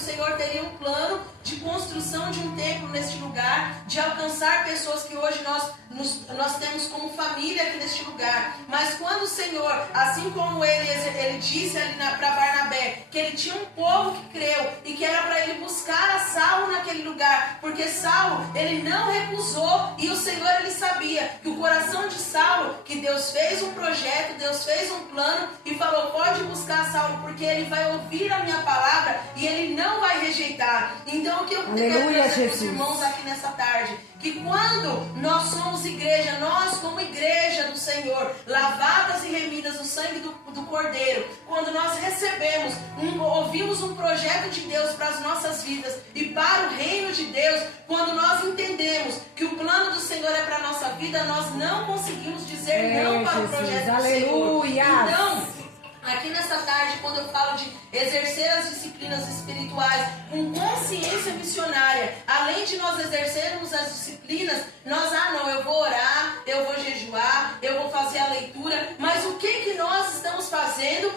Senhor teria um plano de construção de um templo neste lugar, de alcançar pessoas que hoje nós temos como família aqui neste lugar. Mas quando o Senhor, assim como ele disse ali para Barnabé, que ele tinha um povo que creu e que era para ele buscar a Saulo naquele lugar, porque Saulo, ele não recusou, e o Senhor, ele sabia que o coração de Saulo, que Deus fez um projeto, Deus fez um plano e falou: pode buscar Saulo, porque ele vai ouvir a minha palavra e ele não vai rejeitar. Então o que eu quero dizer para os irmãos aqui nessa tarde, que quando nós somos igreja, nós como igreja do Senhor, lavadas e remidas no sangue do Cordeiro, quando nós recebemos, ouvimos um projeto de Deus para as nossas vidas e para o reino de Deus, quando nós entendemos que o plano do Senhor é para a nossa vida, nós não conseguimos dizer não para o projeto do Senhor. Então, aqui nessa tarde, quando eu falo de exercer as disciplinas espirituais com consciência missionária, além de nós exercermos as disciplinas, eu vou orar, eu vou jejuar, eu vou fazer a leitura, mas o que nós estamos fazendo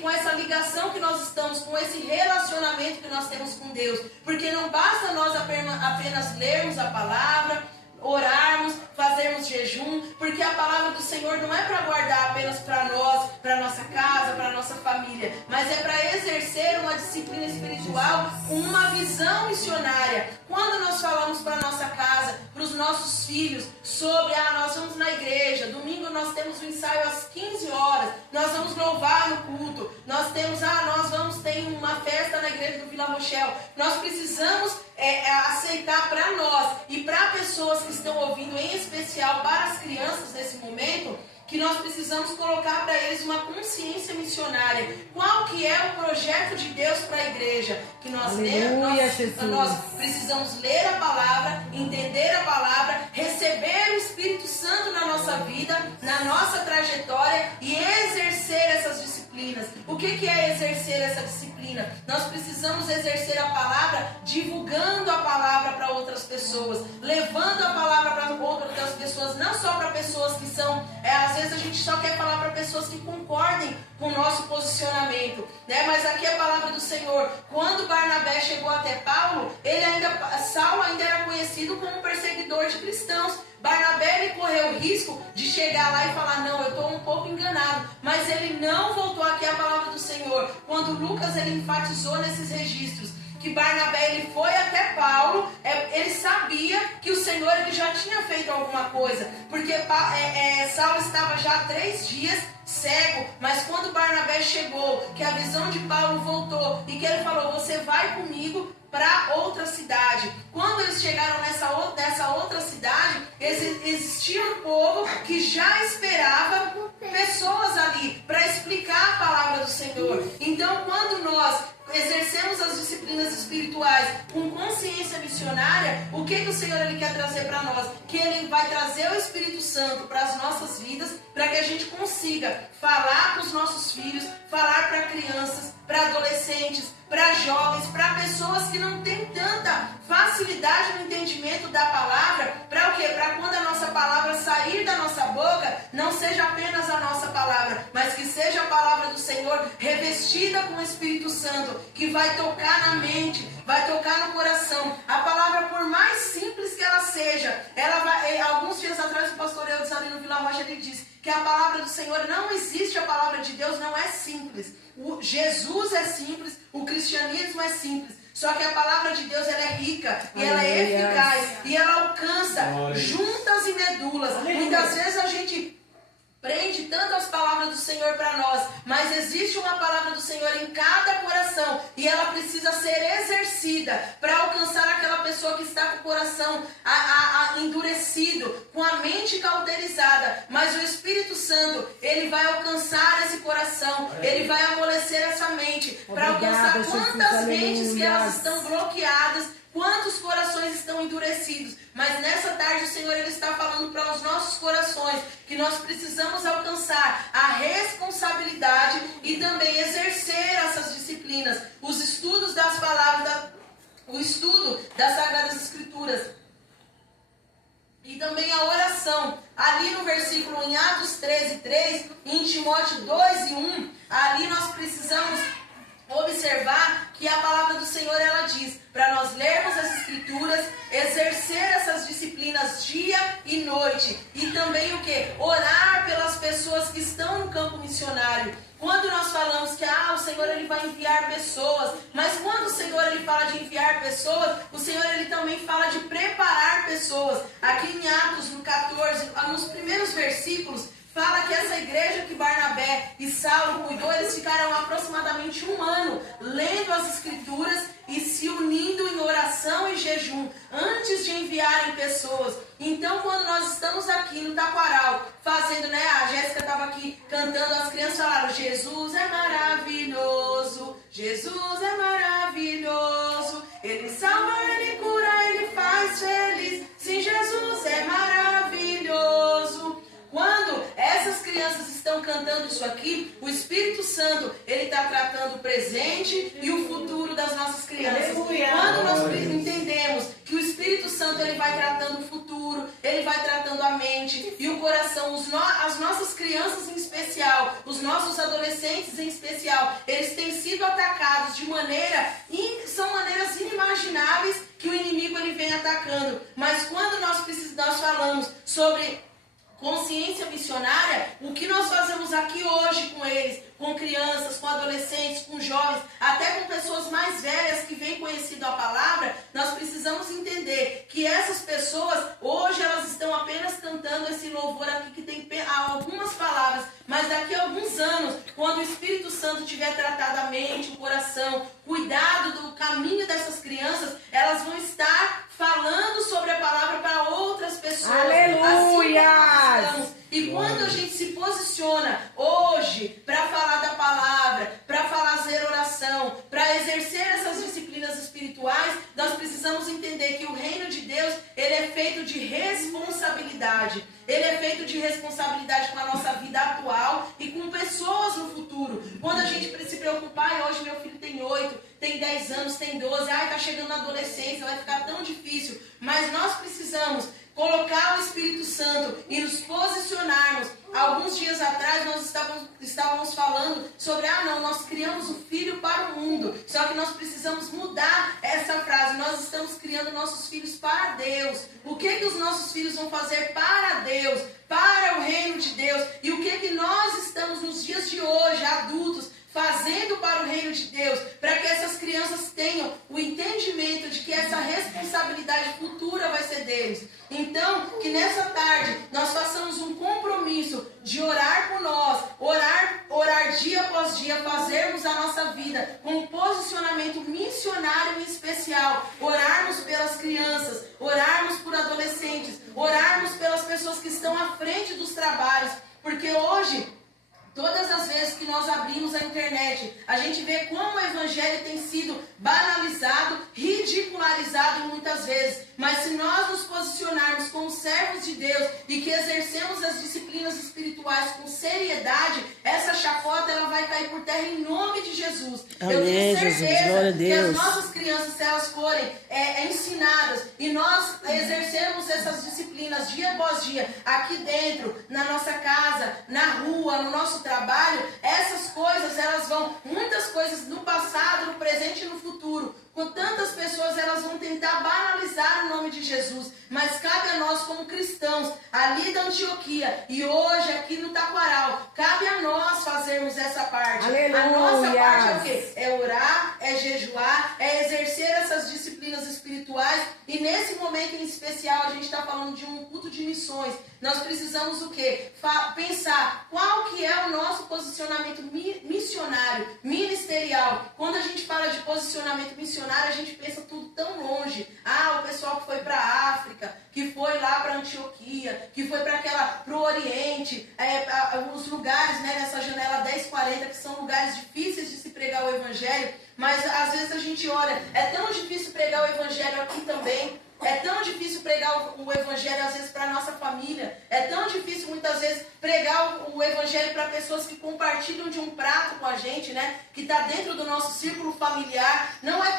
com essa ligação que nós estamos, com esse relacionamento que nós temos com Deus? Porque não basta nós apenas lermos a palavra, orarmos, fazermos jejum, porque a palavra do Senhor não é para guardar apenas para nós, para nossa casa, para nossa família, mas é para exercer uma disciplina espiritual com uma visão missionária. Quando nós falamos para nossa casa, para os nossos filhos, sobre nós vamos na igreja, domingo nós temos um ensaio às 15 horas, nós vamos louvar no culto, tem uma festa na igreja do Vila Rochelle, nós precisamos aceitar para nós e para pessoas que estão ouvindo, em especial para as crianças nesse momento, que nós precisamos colocar para eles uma consciência missionária. Qual que é o projeto de Deus para a igreja? Que nós precisamos ler a palavra, entender a palavra, receber o Espírito Santo na nossa vida, na nossa trajetória e exercer essas disciplinas. O que é exercer essa disciplina? Nós precisamos exercer a palavra divulgando a palavra para outras pessoas, levando a palavra para outras pessoas, não só para pessoas que são, às vezes a gente só quer falar para pessoas que concordem com o nosso posicionamento, né? Mas aqui a palavra do Senhor, quando Barnabé chegou até Paulo, Saulo ainda era conhecido como perseguidor de cristãos. Barnabé, ele correu o risco de chegar lá e falar: não, eu estou um pouco enganado, mas ele não voltou aqui à palavra do Senhor. Quando Lucas, ele enfatizou nesses registros que Barnabé, ele foi até Paulo, ele sabia que o Senhor, ele já tinha feito alguma coisa, porque Saulo estava já há 3 dias cego, mas quando Barnabé chegou, que a visão de Paulo voltou e que ele falou: você vai comigo para outra cidade. Quando eles chegaram nessa outra cidade, existia um povo que já esperava pessoas ali para explicar a palavra do Senhor. Então, quando nós exercemos as disciplinas espirituais com consciência missionária, o que o Senhor, ele quer trazer para nós? Que ele vai trazer o Espírito Santo para as nossas vidas, para que a gente consiga falar para os nossos filhos, falar para crianças, para adolescentes, para jovens, para pessoas que não têm tanta facilidade no entendimento da palavra. Para o quê? Para quando a nossa palavra sair da nossa boca, não seja apenas a nossa palavra, mas que seja a palavra do Senhor revestida com o Espírito Santo, que vai tocar na mente, vai tocar no coração. A palavra, por mais simples que ela seja, alguns dias atrás o pastor Eudes ali no Vila Rocha, ele disse que a palavra do Senhor não existe, a palavra de Deus não é simples. Jesus é simples, o cristianismo é simples, só que a palavra de Deus, ela é rica, e ela é eficaz, e ela alcança juntas e medulas. Muitas vezes a gente prende tanto as palavras do Senhor para nós, mas existe uma palavra do Senhor em cada coração, e ela precisa ser exercida para alcançar aquela pessoa que está com o coração endurecido, com a mente cauterizada. Mas o Espírito Santo, ele vai alcançar esse coração, ele vai amolecer essa mente, para alcançar quantas mentes que elas estão bloqueadas, quantos corações estão endurecidos. Mas nessa tarde o Senhor, ele está falando para os nossos corações que nós precisamos alcançar a responsabilidade e também exercer essas disciplinas, os estudos das palavras, o estudo das Sagradas Escrituras e também a oração. Ali no versículo em Atos 13:3, em Timóteo 2:1, ali nós precisamos observar que a palavra do Senhor noite. E também o que? Orar pelas pessoas que estão no campo missionário. Quando nós falamos que o Senhor ele vai enviar pessoas, mas quando o Senhor ele fala de enviar pessoas, o Senhor ele também fala de preparar pessoas. Aqui em Atos, no 14, nos primeiros versículos, fala que essa igreja que Barnabé e Saulo cuidou, eles ficaram aproximadamente 1 ano lendo as Escrituras e se unindo em oração e jejum antes de enviarem pessoas. Então, quando nós estamos aqui no Taquaral, fazendo, né? A Jéssica estava aqui cantando, as crianças falaram: Jesus é maravilhoso, Jesus é maravilhoso, Ele salva, Ele cura, Ele faz feliz. Sim, Jesus é maravilhoso. Quando essas crianças estão cantando isso aqui, o Espírito Santo, ele está tratando o presente e o futuro das nossas crianças. Quando nós entendemos que o Espírito Santo, ele vai tratando o futuro, ele vai tratando a mente e o coração, as nossas crianças em especial, os nossos adolescentes em especial, eles têm sido atacados de são maneiras inimagináveis que o inimigo ele vem atacando. Mas quando nós falamos sobre consciência missionária, o que nós fazemos aqui hoje com eles, com crianças, com adolescentes, com jovens, até com pessoas mais velhas que vêm conhecido a palavra, nós precisamos entender que essas pessoas, hoje elas estão apenas cantando esse louvor aqui que tem algumas palavras, mas daqui a alguns anos, quando o Espírito Santo tiver tratado a mente, o coração, cuidado do caminho dessas crianças, elas vão estar falando sobre a palavra para outras pessoas. Aleluia! Assim e quando a gente se posiciona hoje para falar da palavra, para fazer oração, para exercer essas disciplinas espirituais, nós precisamos entender que o reino de Deus, ele é feito de responsabilidade. Ele é feito de responsabilidade com a nossa vida atual e com pessoas no futuro. Quando a gente se preocupar, hoje meu filho tem 8, tem 10 anos, tem 12, tá chegando na adolescência, vai ficar tão difícil. Mas nós precisamos colocar o Espírito Santo e nos posicionarmos. Alguns dias atrás nós estávamos falando sobre, nós criamos o filho para o mundo. Só que nós precisamos mudar essa frase. Nós estamos criando nossos filhos para Deus. O que os nossos filhos vão fazer para Deus, para o reino de Deus? E o que nós estamos nos dias de hoje, adultos, fazendo para o reino de Deus, para que essas crianças tenham o entendimento de que essa responsabilidade futura vai ser deles. Então, que nessa tarde nós façamos um compromisso de orar por nós, orar dia após dia, fazermos a nossa vida com um posicionamento missionário em especial, orarmos pelas crianças, orarmos por adolescentes, orarmos pelas pessoas que estão à frente dos trabalhos, porque hoje, todas as vezes que nós abrimos a internet, a gente vê como o evangelho tem sido banalizado, ridicularizado muitas vezes. Mas se nós nos posicionarmos como servos de Deus e que exercemos as disciplinas espirituais com seriedade, essa chacota ela vai cair por terra em nome de Jesus. Amém, eu tenho certeza Jesus, que as nossas crianças, se elas forem ensinadas e nós exercermos essas disciplinas dia após dia, aqui dentro, na nossa casa, na rua, no nosso trabalho, essas coisas, muitas coisas no passado, no presente e no futuro, com tantas pessoas, elas vão tentar banalizar o nome de Jesus, mas cabe a nós como cristãos, ali da Antioquia, e hoje aqui no Taquaral, cabe a nós fazermos essa parte. Aleluia. A nossa parte é o quê? É orar, é jejuar, é exercer essas disciplinas espirituais, e nesse momento em especial, a gente está falando de um culto de missões. Nós precisamos o quê? Pensar qual que é o nosso posicionamento missionário, ministerial. Quando a gente fala de posicionamento missionário, a gente pensa tudo tão longe. O pessoal que foi para a África, que foi lá para Antioquia, que foi para o Oriente, os lugares, né, nessa janela 1040, que são lugares difíceis de se pregar o evangelho, mas às vezes a gente olha, é tão difícil pregar o evangelho aqui também. É tão difícil pregar o evangelho, às vezes, para a nossa família. É tão difícil, muitas vezes, pregar o evangelho para pessoas que compartilham de um prato com a gente, né? Que está dentro do nosso círculo familiar. Não é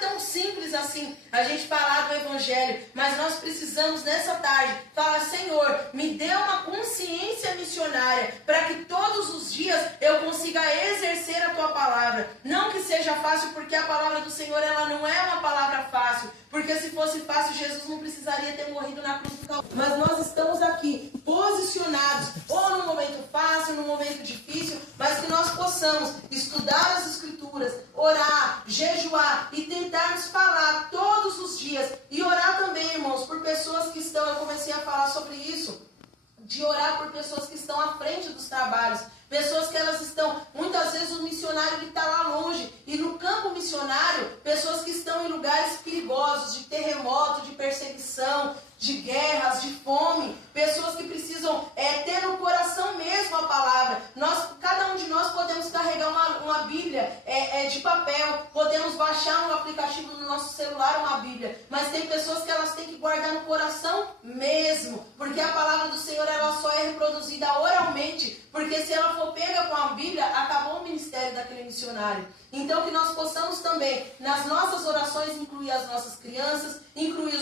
tão simples simples assim, a gente falar do Evangelho, mas nós precisamos nessa tarde falar: Senhor, me dê uma consciência missionária, para que todos os dias eu consiga exercer a Tua palavra. Não que seja fácil, porque a palavra do Senhor, ela não é uma palavra fácil, porque se fosse fácil, Jesus não precisaria ter morrido na cruz do Calvário. Mas nós estamos aqui posicionados, ou num momento fácil, num momento difícil, mas que nós possamos estudar as Escrituras, orar, jejuar e tentarmos falar todos os dias. E orar também, irmãos, por pessoas que estão, eu comecei a falar sobre isso, de orar por pessoas que estão à frente dos trabalhos. Pessoas que elas estão, muitas vezes o missionário que está lá longe, e no campo missionário, pessoas que estão em lugares perigosos, de terremoto, de perseguição, de guerras, de fome, pessoas que precisam ter no coração mesmo a palavra. Cada um de nós podemos carregar uma Bíblia de papel, podemos baixar um aplicativo no nosso celular, uma Bíblia, mas tem pessoas que elas têm que guardar no coração mesmo, porque a palavra do Senhor, ela só é reproduzida oralmente, porque se ela for pega com a Bíblia, acabou o ministério daquele missionário. Então que nós possamos também, nas nossas orações, incluir as nossas crianças, incluir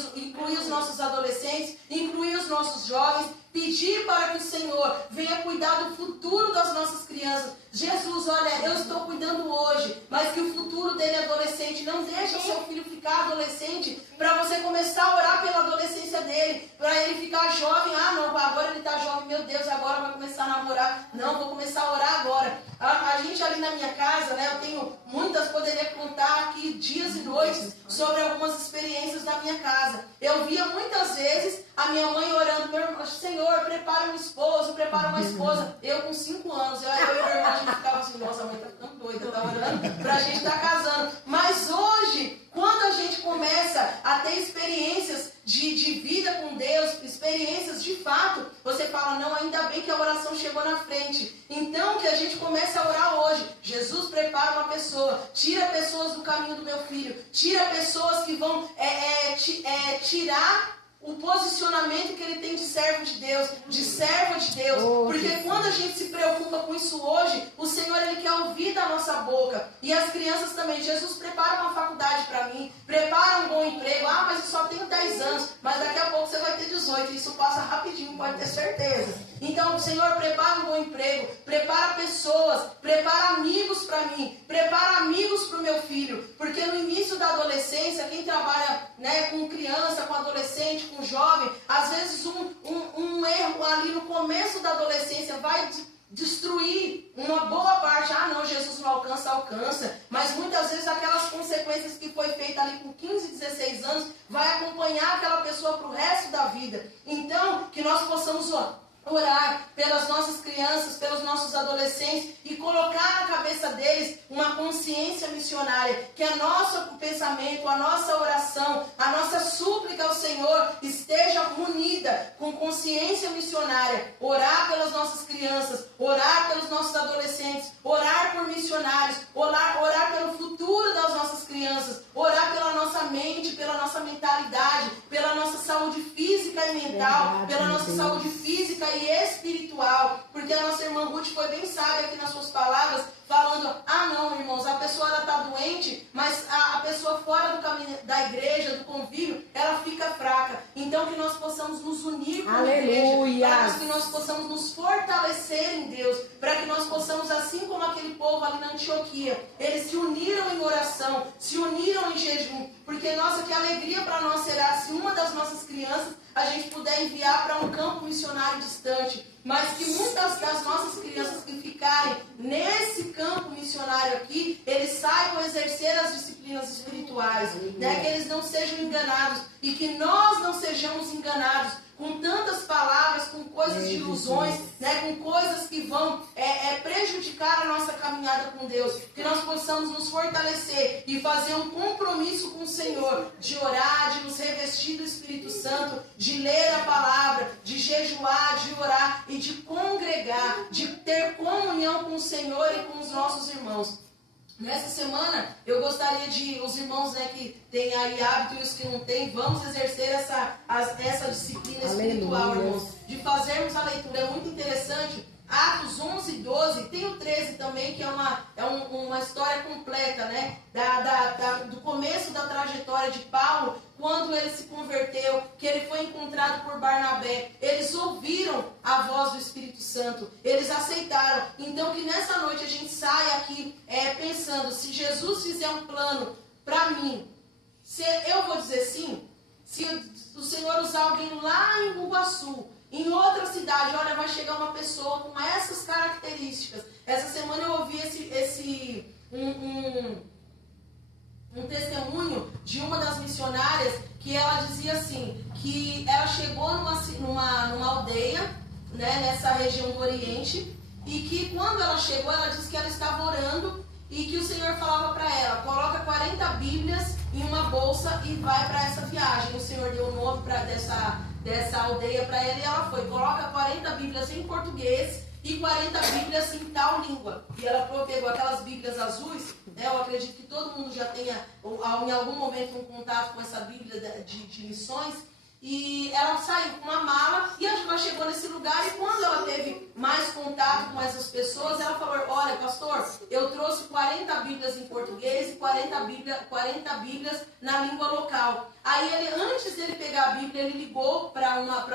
os nossos adolescentes, incluir os nossos jovens, pedir para que o Senhor venha cuidar do futuro das nossas crianças. Jesus, olha, eu estou cuidando hoje, mas que o futuro dele é adolescente. Não deixe o seu filho ficar adolescente para você começar a orar pela adolescência dele, para ele ficar jovem. Ah, não, agora ele está jovem, meu Deus, agora vai começar a namorar. Não, vou começar a orar agora. A gente ali na minha casa, né, eu tenho muitas, poderia contar aqui dias e noites sobre algumas experiências da minha casa. Eu via muitas vezes a minha mãe orando: Senhor, prepara um esposo, prepara uma esposa. Eu com 5 anos, eu e meu irmão, a gente ficava assim: nossa, a mãe tá ficando doida, tá orando pra gente estar casando. Mas hoje, quando a gente começa a ter experiências de vida com Deus, experiências de fato, você fala: não, ainda bem que a oração chegou na frente. Então que a gente comece a orar hoje. Jesus, prepara uma pessoa, tira pessoas do caminho do meu filho, tira pessoas que vão tirar o posicionamento que ele tem de servo de Deus, de serva de Deus, porque quando a gente se preocupa com isso hoje, o Senhor, ele quer ouvir da nossa boca. E as crianças também: Jesus, prepara uma faculdade para mim, prepara um bom emprego. Ah, mas eu só tenho 10 anos, mas daqui a pouco você vai ter 18, isso passa rapidinho, pode ter certeza. Então, Senhor, prepara um bom emprego, prepara pessoas, prepara amigos para mim, prepara amigos para o meu filho, porque no início da adolescência, quem trabalha, né, com criança, com adolescente, com jovem, às vezes um erro ali no começo da adolescência vai destruir uma boa parte. Ah, não, Jesus não alcança, mas muitas vezes aquelas consequências que foi feita ali com 15, 16 anos, vai acompanhar aquela pessoa para o resto da vida. Então, que nós possamos orar pelas nossas crianças, pelos nossos adolescentes, e colocar na cabeça deles uma consciência missionária, que a nosso pensamento, a nossa oração, a nossa súplica ao Senhor esteja unida com consciência missionária. Orar pelas nossas crianças, orar pelos nossos adolescentes, orar por missionários, orar pelo futuro das nossas crianças, orar pela nossa mente, pela nossa mentalidade, pela nossa saúde física e mental, pela nossa saúde física e espiritual, porque a nossa irmã Ruth foi bem sábia aqui nas suas palavras, falando: ah não, irmãos, a pessoa está doente, mas a pessoa fora do caminho da igreja, do convívio, ela fica fraca. Então que nós possamos nos unir com a igreja, para que nós possamos nos fortalecer em Deus, para que nós possamos, assim como aquele povo ali na Antioquia, eles se uniram em oração, se uniram em jejum, porque nossa, que alegria para nós será se uma das nossas crianças a gente puder enviar para um campo missionário distante, mas que muitas das nossas crianças que ficarem nesse campo missionário aqui, eles saibam exercer as disciplinas espirituais, né? Que eles não sejam enganados, e que nós não sejamos enganados com tantas palavras, com coisas de ilusões, né? Com coisas que vão prejudicar a nossa caminhada com Deus. Que nós possamos nos fortalecer e fazer um compromisso com o Senhor, de orar, de nos revestir do Espírito Santo, de ler a palavra, de jejuar, de orar e de congregar, de ter comunhão com o Senhor e com os nossos irmãos. Nessa semana, eu gostaria de, os irmãos, né, que têm aí hábito e os que não têm, vamos exercer essa disciplina espiritual, irmãos, de fazermos a leitura. É muito interessante, Atos 11 e 12, tem o 13 também, que é uma história completa, né? Do começo da trajetória de Paulo, quando ele se converteu, que ele foi encontrado por Barnabé. Eles ouviram a voz do Espírito Santo, eles aceitaram. Então que nessa noite a gente saia aqui pensando, se Jesus fizer um plano para mim, eu vou dizer sim, se o Senhor usar alguém lá em Iguaçu, em outra cidade, olha, vai chegar uma pessoa com essas características. Essa semana eu ouvi um testemunho de uma das missionárias, que ela dizia assim, que ela chegou numa aldeia, né, nessa região do Oriente, e que quando ela chegou, ela disse que ela estava orando e que o Senhor falava para ela, coloca 40 Bíblias em uma bolsa e vai para essa viagem. O Senhor deu o nome dessa aldeia para ela e ela foi, coloca 40 Bíblias em português e 40 Bíblias em tal língua. E ela pegou aquelas Bíblias azuis, né? Eu acredito que todo mundo já tenha em algum momento um contato com essa Bíblia de missões. E ela saiu com uma mala e ela chegou nesse lugar, e quando ela teve mais contato com essas pessoas, ela falou, olha pastor, eu trouxe 40 Bíblias em português e 40 Bíblias na língua local. Aí antes dele pegar a Bíblia, ele ligou para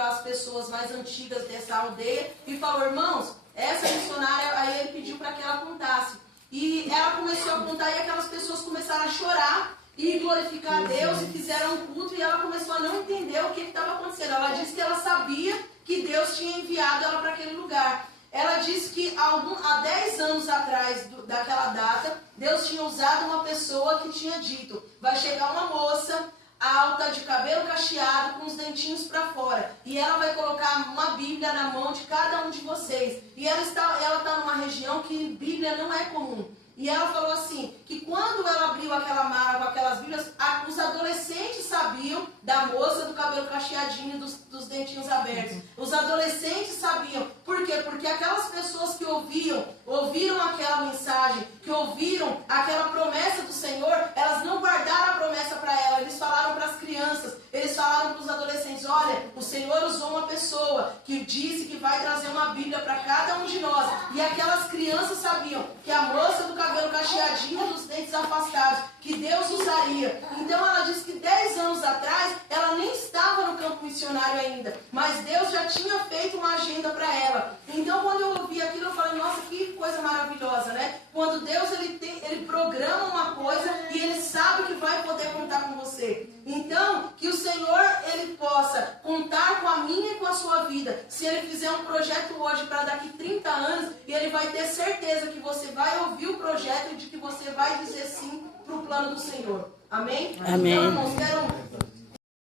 as pessoas mais antigas dessa aldeia e falou, irmãos, essa missionária, aí ele pediu para que ela contasse. E ela começou a contar e aquelas pessoas começaram a chorar e glorificar a Deus e fizeram um culto, e ela começou a não entender o que estava acontecendo. Ela disse que ela sabia que Deus tinha enviado ela para aquele lugar. Ela disse que há 10 anos atrás daquela data, Deus tinha usado uma pessoa que tinha dito, vai chegar uma moça alta, de cabelo cacheado, com os dentinhos para fora, e ela vai colocar uma Bíblia na mão de cada um de vocês. E ela está numa região que Bíblia não é comum. E ela falou assim, que quando ela abriu aquela mala com aquelas Bíblias, os adolescentes sabiam da moça do cabelo cacheadinho, dos dentinhos abertos. Os adolescentes sabiam. Por quê? Porque aquelas pessoas que ouviram aquela mensagem, que ouviram aquela promessa do Senhor, elas não guardaram a promessa para ela. Eles falaram para as crianças, eles falaram para os adolescentes, olha, o Senhor usou uma pessoa que disse que vai trazer uma Bíblia para cada um de nós. E aquelas crianças sabiam que a moça do cabelo cacheadinho, dos dentes afastados, que Deus usaria. Então ela disse que 10 anos atrás ela nem estava no campo missionário ainda, mas Deus já tinha feito uma agenda para ela. Então quando eu ouvi aquilo, eu falei, nossa, que coisa maravilhosa, né? Quando Deus ele programa uma coisa e ele sabe que vai poder contar com você. Então, que o Senhor ele possa contar com a minha e com a sua vida. Se ele fizer um projeto hoje para daqui 30 anos, e ele vai ter certeza que você vai ouvir o projeto e de que você vai dizer sim para o plano do Senhor. Amém? Amém. Então, irmãos, quero